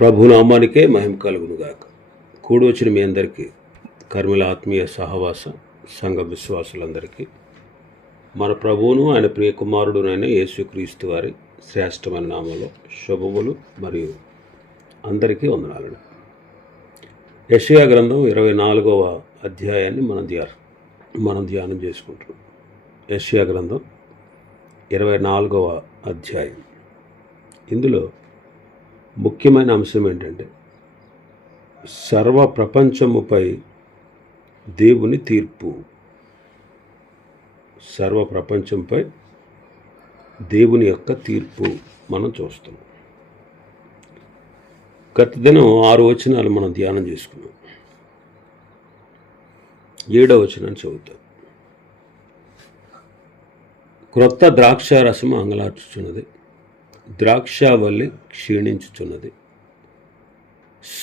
ప్రభునామానికే మహిమ కలుగునుగాక. కూడి వచ్చిన మీ అందరికీ కర్మిల ఆత్మీయ సహవాస సంఘ విశ్వాసులందరికీ మన ప్రభువును ఆయన ప్రియ కుమారుడునైన యేసుక్రీస్తు వారి శ్రేష్టమైన నామంలో శుభములు మరియు అందరికీ వందనాలను యషయా గ్రంథం ఇరవై నాలుగవ అధ్యాయాన్ని మనం ధ్యా మనం ధ్యానం చేసుకుంటున్నాం. యషయా గ్రంథం ఇరవై నాలుగవ అధ్యాయం. ఇందులో ముఖ్యమైన అంశం ఏంటంటే సర్వ ప్రపంచముపై దేవుని తీర్పు. సర్వ ప్రపంచంపై దేవుని యొక్క తీర్పు మనం చూస్తాం గత దినం ఆరు వచనాలు మనం ధ్యానం చేసుకున్నాం. ఏడవ వచనాన్ని చదువుతాం. క్రొత్త ద్రాక్ష రసం అంగలార్చుచున్నది. ద్రాక్షావల్లి క్షీణించుచున్నది.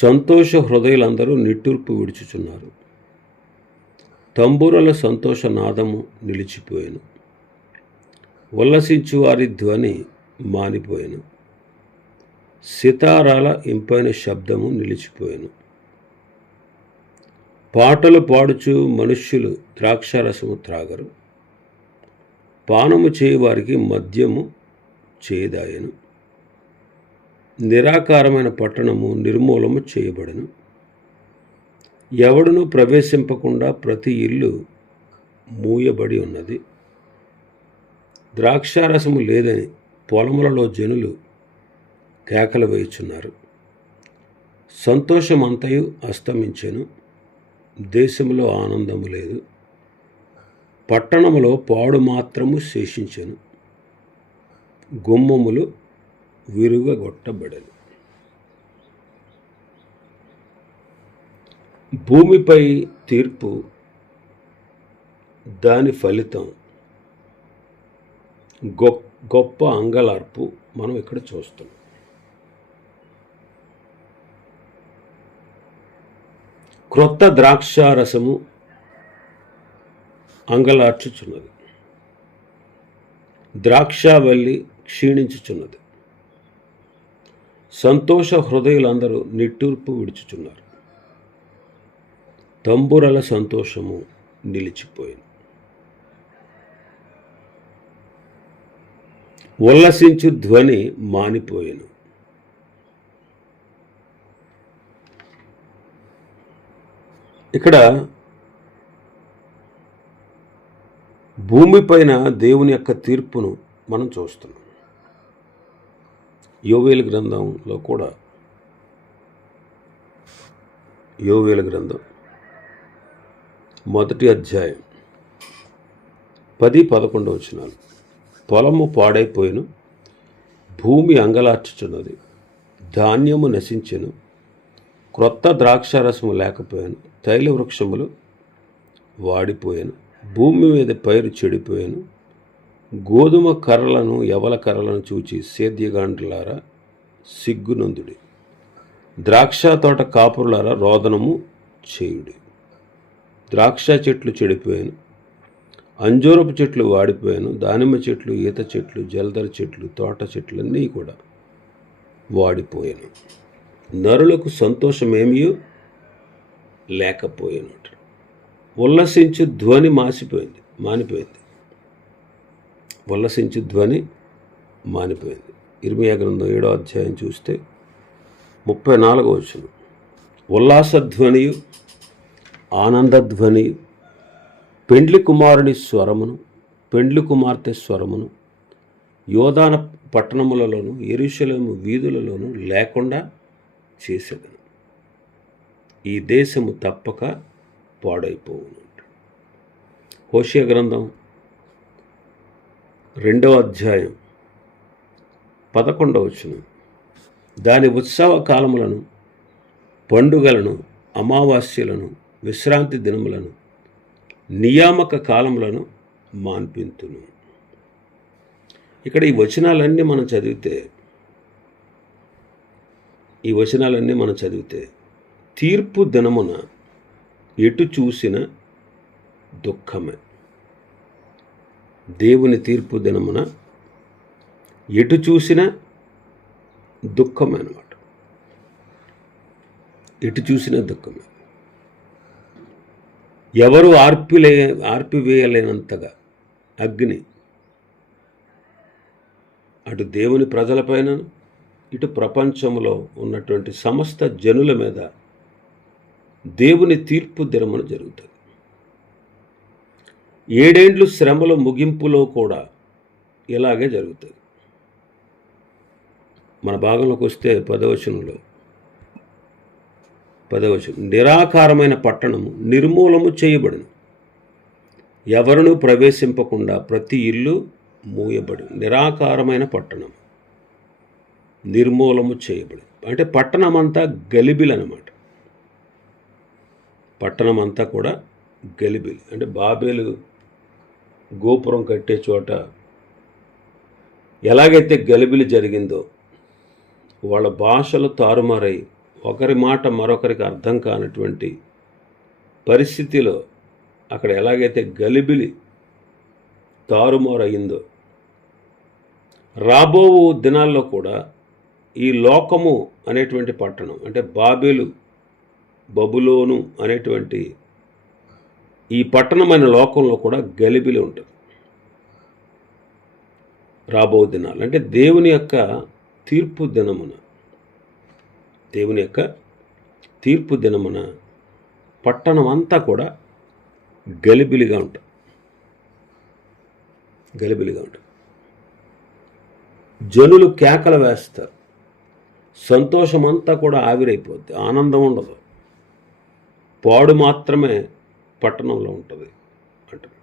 సంతోష హృదయులందరూ నిట్టూర్పు విడుచుచున్నారు. తంబూరల సంతోష నాదము నిలిచిపోయాను. ఉల్లసించు వారి ధ్వని మానిపోయాను. సితారాల ఇంపైన శబ్దము నిలిచిపోయాను. పాటలు పాడుచు మనుష్యులు ద్రాక్షారసము త్రాగరు. పానము చేయవారికి మద్యము చేదాయను. నిరాకారమైన పట్టణము నిర్మూలము చేయబడను. ఎవడును ప్రవేశింపకుండా ప్రతి ఇల్లు మూయబడి ఉన్నది. ద్రాక్షారసము లేదని పొలములలో జనులు కేకలు వేయుచున్నారు. సంతోషమంతయు అస్తమించెను. దేశంలో ఆనందము లేదు. పట్టణములో పాడు మాత్రము శేషించెను. గుమ్మములు విరుగగొట్టబడను భూమిపై తీర్పు దాని ఫలితం గొ గొప్ప అంగలార్పు మనం ఇక్కడ చూస్తున్నాం. క్రొత్త ద్రాక్షారసము అంగలార్చుచున్నది. ద్రాక్షావల్లి క్షీణించుచున్నది. సంతోష హృదయులందరూ నిట్టూర్పు విడుచుచున్నారు. తంబురల సంతోషము నిలిచిపోయింది. ఉల్లసించు ధ్వని మానిపోయాను. ఇక్కడ భూమిపైన దేవుని యొక్క తీర్పును మనం చూస్తున్నాం. యోవేలు గ్రంథంలో కూడా యోవేలు గ్రంథం మొదటి అధ్యాయం పది పదకొండు వచనాలు. పొలము పాడైపోయిను భూమి అంగలార్చుచున్నది. ధాన్యము నశించెను క్రొత్త ద్రాక్షారసము లేకపోయాను తైల వృక్షములు వాడిపోయాను భూమి మీద పైరు చెడిపోయాను గోధుమ కర్రలను ఎవల కర్రలను చూచి సేద్యగాండ్రులారా సిగ్గునందుడి. ద్రాక్ష తోట కాపురులారా రోదనము చేయుడి. ద్రాక్ష చెట్లు చెడిపోయాను అంజూరపు చెట్లు వాడిపోయాను దానిమ్మ చెట్లు ఈత చెట్లు జలదర చెట్లు తోట చెట్లన్నీ కూడా వాడిపోయాను. నరులకు సంతోషమేమీ లేకపోయాను ఉల్లసించు ధ్వని మాసిపోయింది మానిపోయింది. ఉల్లసించు ధ్వని మానిపోయింది. ఇరవై గ్రంథం ఏడో అధ్యాయం చూస్తే ముప్పై నాలుగో వచ్చిన ఉల్లాసధ్వనియు ఆనందధ్వనియు పెండ్లి కుమారుని స్వరమును పెండ్లి కుమార్తె స్వరమును యోధాన పట్టణములలోను ఎరుషలేము వీధులలోను లేకుండా చేసేదను. ఈ దేశము తప్పక పాడైపోవును హోషియ గ్రంథం రెండవ అధ్యాయం పదకొండవ వచనం. దాని ఉత్సవ కాలములను పండుగలను అమావాస్యలను విశ్రాంతి దినములను నియామక కాలములను మాన్పింతును. ఇక్కడ ఈ వచనాలన్నీ మనం చదివితే ఈ వచనాలన్నీ మనం చదివితే తీర్పు దినమున ఎటు చూసిన దుఃఖమే. దేవుని తీర్పు దినమున ఎటు చూసిన దుఃఖమే అనమాట ఎటు చూసిన దుఃఖమే. ఎవరు ఆర్పిలే ఆర్పివేయలేనంతగా అగ్ని అటు దేవుని ప్రజలపైన ఇటు ప్రపంచంలో ఉన్నటువంటి సమస్త జనుల మీద దేవుని తీర్పు దినమున జరుగుతుంది. ఏడేండ్లు శ్రమల ముగింపులో కూడా ఇలాగే జరుగుతుంది. మన భాగంలోకి వస్తే పదవచనంలో పదవచనం. నిరాకారమైన పట్టణము నిర్మూలము చేయబడును. ఎవరును ప్రవేశింపకుండా ప్రతి ఇల్లు మూయబడి నిరాకారమైన పట్టణం నిర్మూలము చేయబడి అంటే పట్టణం అంతా గలిబిల్ అనమాట పట్టణం అంతా కూడా గలిబిల్. అంటే బాబేలు గోపురం కట్టే చోట ఎలాగైతే గలిబిలి జరిగిందో వాళ్ళ భాషలు తారుమారై ఒకరి మాట మరొకరికి అర్థం కానటువంటి పరిస్థితిలో అక్కడ ఎలాగైతే గలిబిలి తారుమారయిందో రాబో దినాల్లో కూడా ఈ లోకము అనేటువంటి పట్టణం అంటే బాబేలు బబులోను అనేటువంటి ఈ పట్టణమైన లోకంలో కూడా గలిబిలి ఉంటుంది. రాబో దినాలు. అంటే దేవుని యొక్క తీర్పు దినమున దేవుని యొక్క తీర్పు దినమున పట్టణం అంతా కూడా గలిబిలిగా ఉంటుంది. గలిబిలిగా ఉంటుంది. జనులు కేకలు వేస్తారు. సంతోషమంతా కూడా ఆవిరైపోద్ది. ఆనందం ఉండదు. పాడు మాత్రమే పట్టణంలో ఉంటుంది అంటారు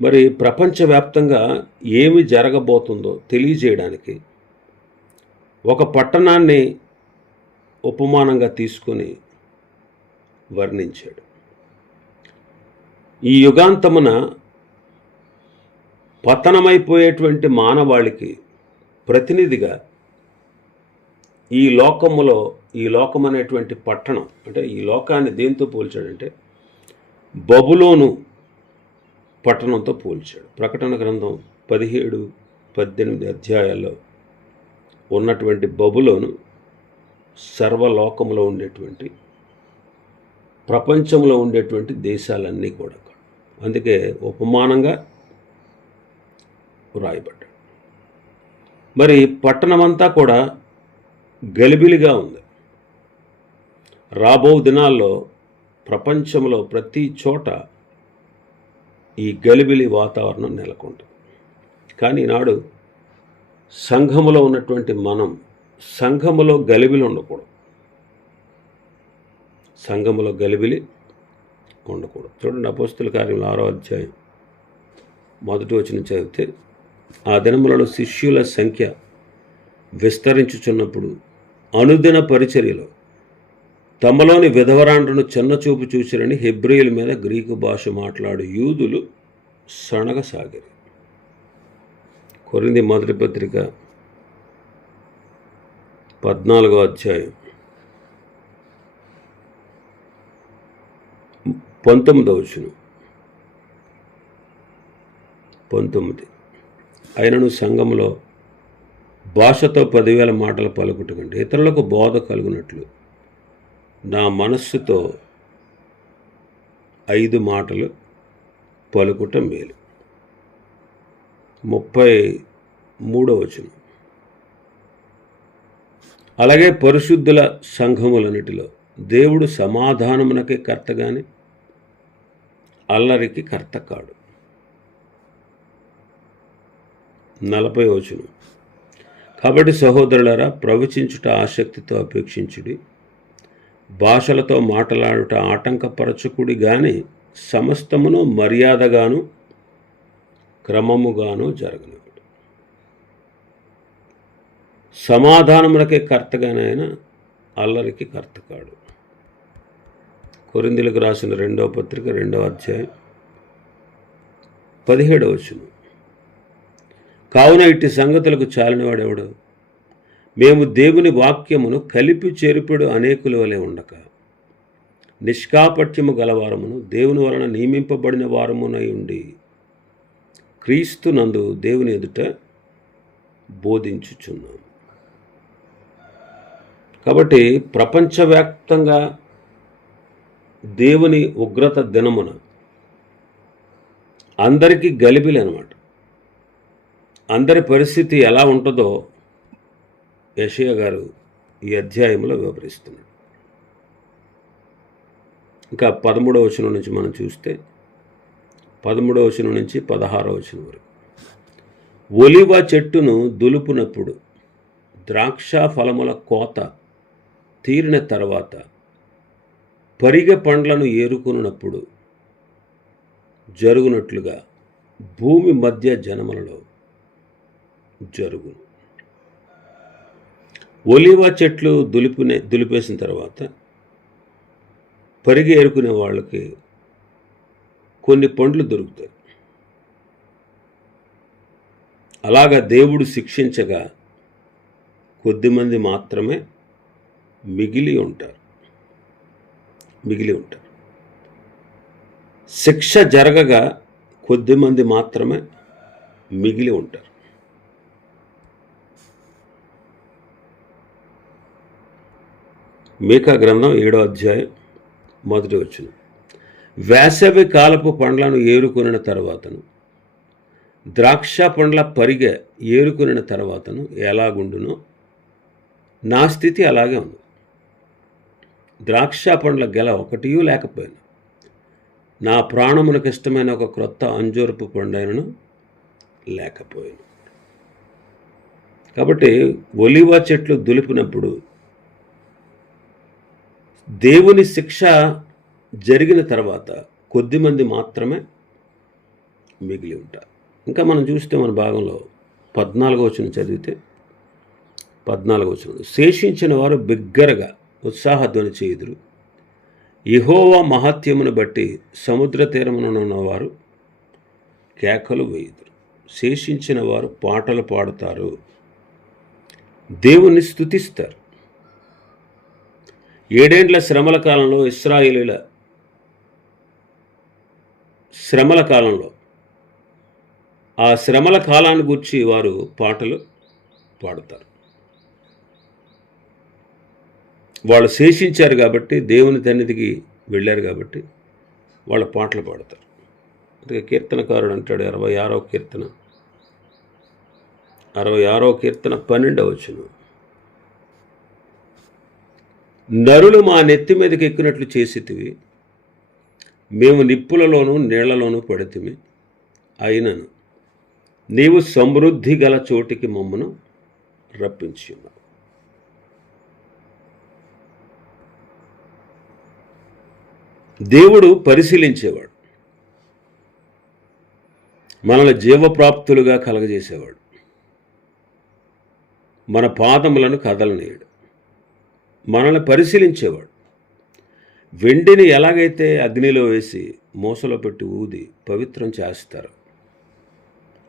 మరి ప్రపంచవ్యాప్తంగా ఏమి జరగబోతుందో తెలియజేయడానికి ఒక పట్టణాన్ని ఉపమానంగా తీసుకొని వర్ణించాడు. ఈ యుగాంతమున పతనమైపోయేటువంటి మానవాళికి ప్రతినిధిగా ఈ లోకములో ఈ లోకం అనేటువంటి పట్టణం అంటే ఈ లోకాన్ని దేంతో పోల్చాడంటే బబులోను పట్టణంతో పోల్చాడు. ప్రకటన గ్రంథం పదిహేడు పద్దెనిమిది అధ్యాయాల్లో ఉన్నటువంటి బబులోను సర్వలోకంలో ఉండేటువంటి ప్రపంచంలో ఉండేటువంటి దేశాలన్నీ కూడా అందుకే ఉపమానంగా వ్రాయబడ్డాడు మరి పట్టణమంతా కూడా గలిబిలిగా ఉంది. రాబో దినాల్లో ప్రపంచంలో ప్రతి చోట ఈ గలిబిలి వాతావరణం నెలకొంటుంది. కానీ నాడు సంఘములో ఉన్నటువంటి మనం సంఘములో గలిబిలి ఉండకూడదు. సంఘములో గలిబిలి ఉండకూడదు. చూడండి అపోస్తుల కార్యంలో ఆరో అధ్యాయం మొదటి వచ్చిన చదివితే ఆ దినములలో శిష్యుల సంఖ్య విస్తరించుచున్నప్పుడు అనుదిన పరిచర్యలో తమలోని విధవరాండ్రను చిన్నచూపు చూసిరని హెబ్రియుల మీద గ్రీకు భాష మాట్లాడు యూదులు సణగసాగారు. కొరింది మొదటి పత్రిక పద్నాలుగో అధ్యాయం. పంతొమ్మిదవ వచనం. పంతొమ్మిది. అయినను సంఘంలో భాషతో పదివేల మాటలు పలుకుట కంటే ఇతరులకు బోధ కలుగునట్లు. నా మనస్సుతో ఐదు మాటలు పలుకుట మేలు. ముప్పై మూడవ వచనం. అలాగే పరిశుద్ధుల సంఘములన్నిటిలో దేవుడు సమాధానమునకే కర్త కానీ అల్లరికి కర్త కాడు నలభై వచనం. కాబట్టి సహోదరులరా ప్రవచించుట ఆసక్తితో అపేక్షించుడి. భాషలతో మాట్లాడుట ఆటంకపరచుకుడి కానీ సమస్తమును మర్యాదగాను క్రమముగాను జరగను సమాధానములకే కర్తగానైనా అల్లరికి కర్త కాడు కొరిందులకు రాసిన రెండవ పత్రిక రెండవ అధ్యాయం పదిహేడవ వచనం. కావున ఇట్టి సంగతులకు చాలినవాడెవడు? మేము దేవుని వాక్యమును కలిపి చెరుపుడు అనేకుల వలె ఉండక. నిష్కాపట్యము గలవారమును దేవుని వలన నియమింపబడిన వారమునై ఉండి క్రీస్తు నందు దేవుని ఎదుట బోధించుచున్నాం. కాబట్టి ప్రపంచవ్యాప్తంగా దేవుని ఉగ్రత దినమున అందరికీ గలిబిలి అనమాట అందరి పరిస్థితి ఎలా ఉంటుందో యషయ గారు ఈ అధ్యాయంలో వివరిస్తున్నాడు ఇంకా పదమూడవ వచనం నుంచి మనం చూస్తే పదమూడవ వచనం నుంచి పదహారవ వచనం వరకు. ఒలివ చెట్టును దులుపునప్పుడు ద్రాక్ష ఫలముల కోత తీరిన తర్వాత పరిగె పండ్లను ఏరుకున్నప్పుడు జరుగునట్లుగా భూమి మధ్య జనములలో జరుగు. ఒలివ చెట్లు దులిపినే దులిపేసిన తర్వాత పరిగి ఏరుకునే వాళ్ళకి కొన్ని పండ్లు దొరుకుతాయి. అలాగా దేవుడు శిక్షించగా కొద్దిమంది మాత్రమే మిగిలి ఉంటారు. మిగిలి ఉంటారు. శిక్ష జరగగా కొద్దిమంది మాత్రమే మిగిలి ఉంటారు. మీకా గ్రంథం ఏడో అధ్యాయం మొదటి వచ్చిన. వేసవి కాలపు పండ్లను ఏరుకొనిన తర్వాతను. ద్రాక్ష పండ్ల పరిగె ఏరుకొనిన తర్వాతను ఎలాగుండునో నా స్థితి అలాగే ఉంది. ద్రాక్ష పండ్ల గెల ఒకటియూ లేకపోయాను నా ప్రాణమునకు ఇష్టమైన ఒక క్రొత్త అంజూరపు పండైనను లేకపోయాను. కాబట్టి ఒలివ చెట్లు దులిపినప్పుడు దేవుని శిక్ష జరిగిన తర్వాత కొద్దిమంది మాత్రమే మిగిలి ఉంటారు. ఇంకా మనం చూస్తే మన భాగంలో పద్నాలుగో వచ్చిన చదివితే పద్నాలుగో వచ్చిన శేషించిన వారు బిగ్గరగా ఉత్సాహధ్వని చేయుదురు. ఇహోవా మహత్యమును బట్టి సముద్ర తీరమునున్నవారు కేకలు వేయుదురు. శేషించిన వారు పాటలు పాడుతారు. దేవుని స్తుతిస్తారు. ఏడేండ్ల శ్రమల కాలంలో ఇస్రాయేలీల శ్రమల కాలంలో. ఆ శ్రమల కాలాన్ని గురించి వారు పాటలు పాడుతారు. వాళ్ళు శేషించారు కాబట్టి దేవుని తన్నిధికి వెళ్ళారు కాబట్టి వాళ్ళ పాటలు పాడతారు. అందుకే కీర్తనకారుడు అంటాడు అరవై ఆరో కీర్తన అరవై ఆరో కీర్తన పన్నెండవ వచ్చును నరులు మా నెత్తి మీదకి ఎక్కినట్లు చేసితివి. మేము నిప్పులలోనూ నీళ్ళలోనూ పడితిమి. అయినను నీవు సమృద్ధి గల చోటికి మమ్మను రప్పించి ఉన్నావు దేవుడు పరిశీలించేవాడు. మనల్ని జీవప్రాప్తులుగా కలగజేసేవాడు. మన పాదములను కదలనీయడు. మనల్ని పరిశీలించేవాడు. వెండిని ఎలాగైతే అగ్నిలో వేసి మూసలో పెట్టి ఊది పవిత్రం చేస్తారు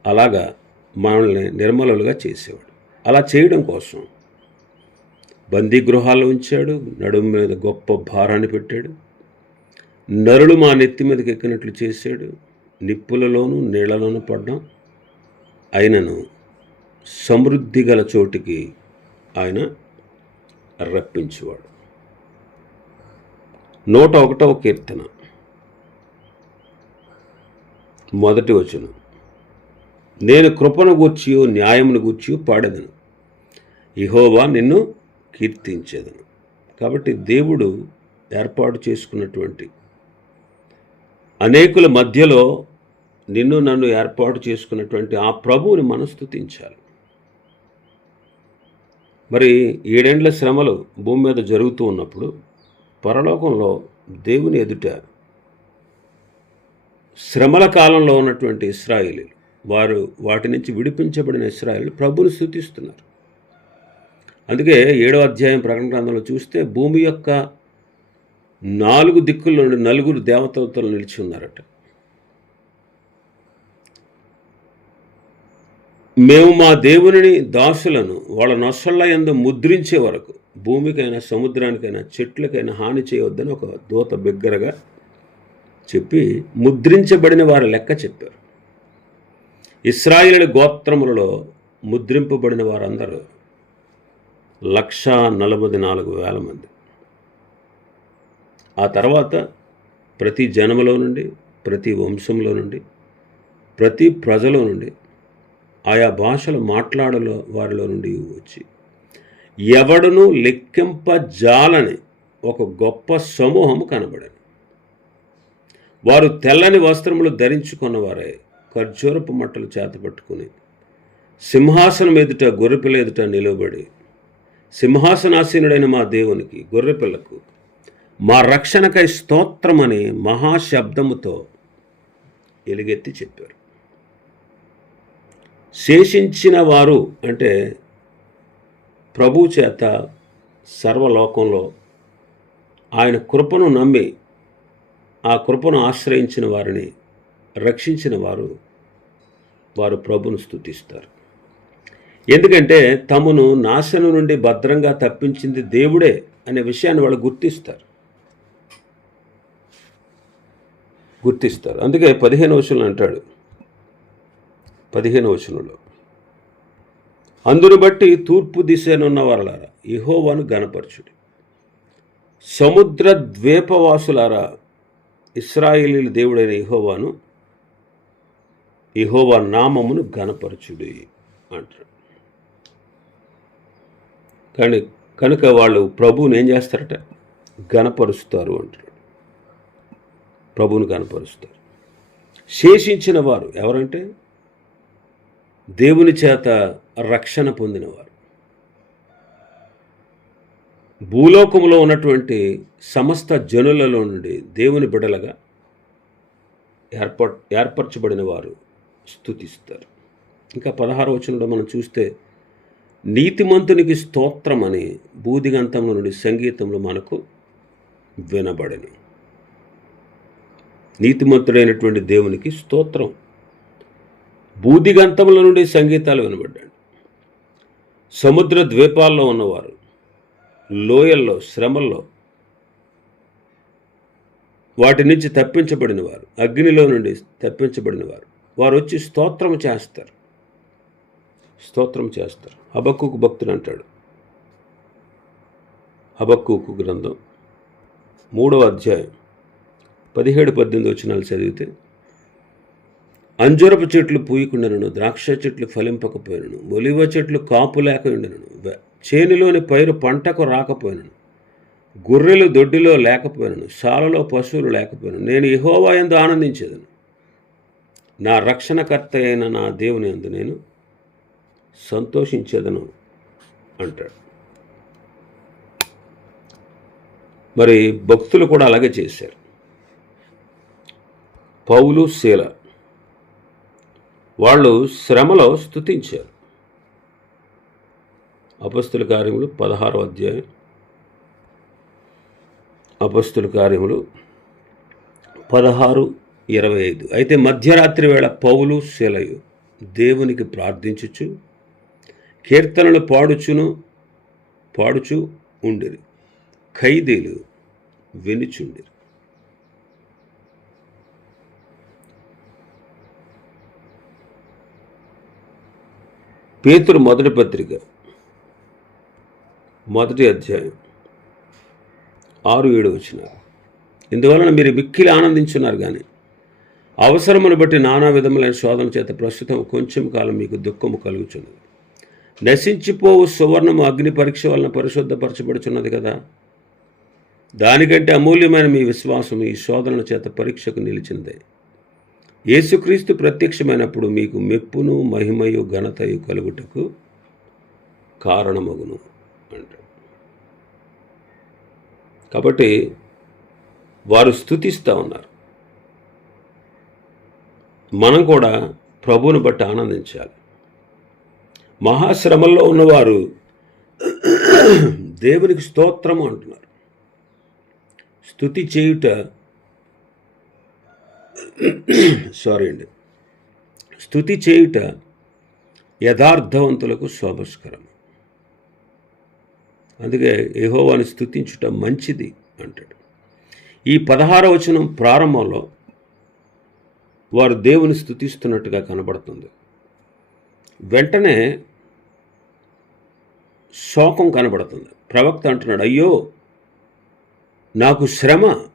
అలాగా మనల్ని నిర్మలులుగా చేసేవాడు. అలా చేయడం కోసం బందీ గృహాల్లో ఉంచాడు నడుము మీద గొప్ప భారాన్ని పెట్టాడు నరులు మా నెత్తి మీదకి ఎక్కినట్లు చేశాడు నిప్పులలోనూ నీళ్ళలోనూ పడ్డాం. ఆయనను సమృద్ధి గల చోటికి ఆయన రప్పించువాడు. నూట ఒకటవ కీర్తన. మొదటి వచనం. నేను కృపను గూర్చి న్యాయమును గూర్చి పాడదను. ఇహోవా నిన్ను కీర్తించేదను. కాబట్టి దేవుడు ఏర్పాటు చేసుకున్నటువంటి అనేకుల మధ్యలో నిన్ను నన్ను ఏర్పాటు చేసుకున్నటువంటి ఆ ప్రభువుని మనస్తుతించాలి మరి ఏడేండ్ల శ్రమలు భూమి మీద జరుగుతూ ఉన్నప్పుడు పరలోకంలో దేవుని ఎదుట శ్రమల కాలంలో ఉన్నటువంటి ఇస్రాయిలు వారు వాటి నుంచి విడిపించబడిన ఇస్రాయిలు ప్రభుని స్థుతిస్తున్నారు. అందుకే ఏడో అధ్యాయం ప్రకటన గ్రంథంలో చూస్తే భూమి యొక్క నాలుగు దిక్కుల నుండి నలుగురు దేవతలు నిలిచి ఉన్నారట. మేము మా దేవుని దాసులను వాళ్ళ నొసళ్ళ ఎందు ముద్రించే వరకు భూమికైనా సముద్రానికైనా చెట్లకైనా హాని చేయవద్దని ఒక దూత బిగ్గరగా చెప్పి ముద్రించబడిన వారి లెక్క చెప్పారు. ఇస్రాయేల్ గోత్రములలో ముద్రింపబడిన వారందరూ లక్ష నలభై నాలుగు వేల మంది. ఆ తర్వాత ప్రతి జనములో నుండి ప్రతి వంశంలో నుండి ప్రతి ప్రజలో నుండి ఆయా భాషలు మాట్లాడలో వారిలో నుండి వచ్చి ఎవడును లెక్కింప జాలని ఒక గొప్ప సమూహము కనబడని. వారు తెల్లని వస్త్రములు ధరించుకున్నవారే ఖర్జూరపు మట్టలు చేతపట్టుకుని సింహాసనం ఎదుట గొర్రెపిల్ల ఎదుట నిలబడి సింహాసనాసీనుడైన మా దేవునికి గొర్రెపిల్లకు మా రక్షణకై స్తోత్రమని మహాశబ్దముతో ఎలుగెత్తి చెప్పారు. శేషించిన వారు అంటే ప్రభు చేత సర్వలోకంలో ఆయన కృపను నమ్మి ఆ కృపను ఆశ్రయించిన వారిని రక్షించిన వారు వారు ప్రభును స్థుతిస్తారు ఎందుకంటే తమను నాశనం నుండి భద్రంగా తప్పించింది దేవుడే అనే విషయాన్ని వాళ్ళు గుర్తిస్తారు. గుర్తిస్తారు. అందుకే పదిహేను వచనం అంటాడు పదిహేను వచనంలో. అందును బట్టి తూర్పు దిశనున్న వరలారా ఇహోవాను గనపరచుడి సముద్ర ద్వీపవాసులారా ఇస్రాయేలీల దేవుడైన ఇహోవాను ఇహోవా నామమును గనపరచుడి అంటాడు కానీ కనుక వాళ్ళు ప్రభువుని ఏం చేస్తారట? గనపరుస్తారు అంటాడు ప్రభువుని గనపరుస్తారు శేషించిన వారు ఎవరంటే? దేవుని చేత రక్షణ పొందినవారు. భూలోకంలో ఉన్నటువంటి సమస్త జనులలో నుండి దేవుని బిడలగా ఏర్పర్ ఏర్పరచబడిన వారు స్థుతిస్తారు ఇంకా పదహారు వచనంలో మనం చూస్తే నీతిమంతునికి స్తోత్రం అని బూదిగంతంలో నుండి సంగీతంలో మనకు వినబడని. నీతిమంతుడైనటువంటి దేవునికి స్తోత్రం. బూదిగంతముల నుండి సంగీతాలు వినబడ్డాడు సముద్ర ద్వీపాల్లో ఉన్నవారు లోయల్లో శ్రమల్లో వాటి నుంచి తప్పించబడిన వారు అగ్నిలో నుండి తప్పించబడిన వారు వారు వచ్చి స్తోత్రం చేస్తారు. స్తోత్రం చేస్తారు. హబక్కుకు భక్తుడు అంటాడు. హబక్కుకు గ్రంథం మూడవ అధ్యాయం పదిహేడు పద్దెనిమిది వచ్చినాలు చదివితే అంజూరపు చెట్లు పూయకుండాను ద్రాక్ష చెట్లు ఫలింపకపోయినను ఒలివ చెట్లు కాపు లేక ఉండను చేనులోని పైరు పంటకు రాకపోయినను గొర్రెలు దొడ్డిలో లేకపోయినను శాలలో పశువులు లేకపోయాను నేను ఇహోవా ఎందు ఆనందించేదను. నా రక్షణకర్త అయిన నా దేవుని ఎందు నేను సంతోషించేదను అంటాడు. మరి భక్తులు కూడా అలాగే చేశారు. పౌలు శీల వాళ్ళు శ్రమలో స్తుతించారు. అపస్తుల కార్యములు పదహారో అధ్యాయం. అపస్తుల కార్యములు పదహారు ఇరవై ఐదు. అయితే మధ్యరాత్రి వేళ పౌలు శిలయు దేవునికి ప్రార్థించుచు కీర్తనలు పాడుచును పాడుచు ఉండిరి. ఖైదీలు వినుచుండిరి. పేతురు మొదటి పత్రిక మొదటి అధ్యాయం ఆరు ఏడు వచ్చినారు ఇందువలన మీరు మిక్కిలి ఆనందించున్నారు కానీ అవసరమును బట్టి నానా విధములైన శోధన చేత ప్రస్తుతం కొంచెం కాలం మీకు దుఃఖము కలుగుచున్నది. నశించిపోవు సువర్ణము అగ్ని పరీక్ష వలన పరిశుద్ధపరచబడుచున్నది కదా? దానికంటే అమూల్యమైన మీ విశ్వాసం ఈ శోధనల చేత పరీక్షకు నిలిచిందే. యేసుక్రీస్తు ప్రత్యక్షమైనప్పుడు మీకు మెప్పును మహిమయు ఘనతయు కలుగుటకు కారణమగును అంటాడు. కాబట్టి వారు స్థుతిస్తూ ఉన్నారు. మనం కూడా ప్రభువును బట్టి ఆనందించాలి. మహాశ్రమంలో ఉన్నవారు దేవునికి స్తోత్రము అంటున్నారు. స్థుతి చేయుట సారీ అండి. స్థుతి చేయుట యథార్థవంతులకు శోభస్కరం. అందుకే యెహోవాని స్థుతించుట మంచిది అంటాడు. ఈ పదహార వచనం ప్రారంభంలో వారు దేవుని స్థుతిస్తున్నట్టుగా కనబడుతుంది. వెంటనే శోకం కనబడుతుంది. ప్రవక్త అంటున్నాడు అయ్యో నాకు శ్రమ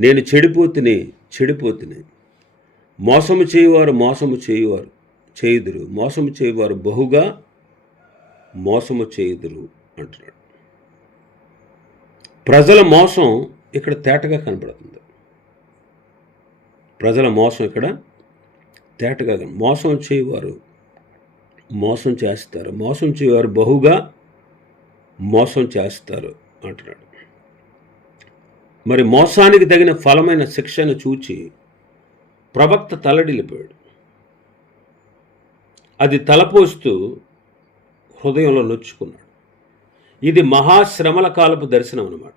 నేను చెడిపోతుని చెడిపోతుని. మోసము చేయువారు మోసము చేయువారు చేయుదురు. మోసము చేయువారు బహుగా మోసము చేయుదురు అంటున్నాడు. ప్రజల మోసం ఇక్కడ తేటగా కనబడుతుంది. ప్రజల మోసం ఇక్కడ తేటగా కన- మోసం చేయవారు మోసం చేస్తారు. మోసం చేయవారు బహుగా మోసం చేస్తారు అంటున్నాడు. మరి మోసానికి తగిన ఫలమైన శిక్షను చూచి ప్రవక్త తల్లడిల్లిపోయాడు అది తలపోస్తూ హృదయంలో నొచ్చుకున్నాడు. ఇది మహాశ్రమల కాలపు దర్శనం అన్నమాట.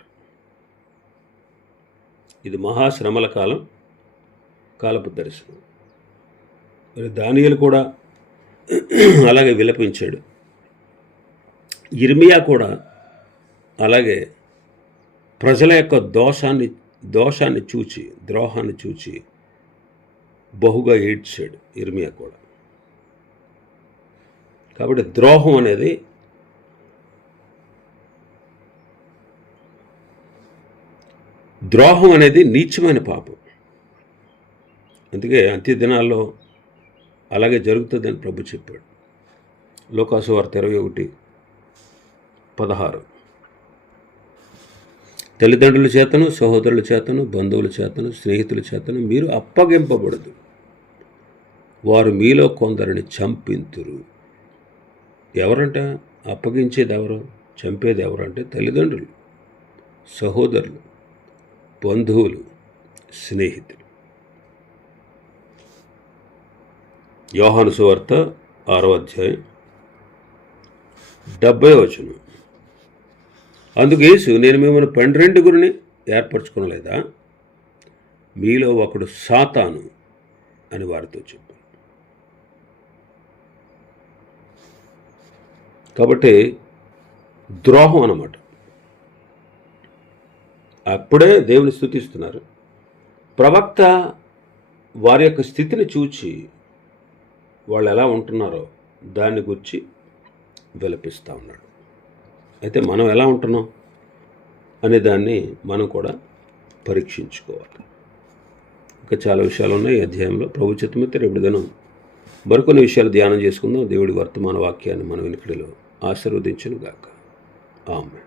ఇది మహాశ్రమల కాలం కాలపు దర్శనం. మరి దానియలు కూడా అలాగే విలపించాడు. ఇర్మియా కూడా అలాగే ప్రజల యొక్క దోషాన్ని దోషాన్ని చూచి ద్రోహాన్ని చూచి బహుగా ఏడ్చాడు ఇర్మియా కూడా. కాబట్టి ద్రోహం అనేది ద్రోహం అనేది నీచమైన పాపం. అందుకే అంత్య దినాల్లో అలాగే జరుగుతుందని ప్రభు చెప్పాడు. లోకాసు వార్త ఇరవై ఒకటి పదహారు. తల్లిదండ్రుల చేతను సహోదరుల చేతను బంధువుల చేతను స్నేహితుల చేతను మీరు అప్పగింపబడదు వారు మీలో కొందరిని చంపింతురు. ఎవరంట? అప్పగించేది ఎవరు చంపేది ఎవరు అంటే తల్లిదండ్రులు సహోదరులు బంధువులు స్నేహితులు. యోహాను సువార్త ఆరో అధ్యాయం డెబ్బై వచనం. అందుకు యేసు నేను మిమ్మల్ని పన్నెండుగురిని ఏర్పరచుకోలేదా మీలో ఒకడు సాతాను అని వారితో చెప్పాను కాబట్టి ద్రోహం అన్నమాట. అప్పుడే దేవుని స్థుతిస్తున్నారు ప్రవక్త వారి యొక్క స్థితిని చూచి వాళ్ళు ఎలా ఉంటున్నారో దాన్ని గురించి విలపిస్తూ ఉన్నాడు. అయితే మనం ఎలా ఉంటున్నాం అనే దాన్ని మనం కూడా పరీక్షించుకోవాలి. ఇంకా చాలా విషయాలు ఉన్నాయి. ఈ అధ్యాయంలో ప్రభు చిత్తమైతే రేపు దినం మరికొన్ని విషయాలు ధ్యానం చేసుకుందాం. దేవుడి వర్తమాన వాక్యాన్ని మనం వెనుకడిలో ఆశీర్వదించను గాక ఆమె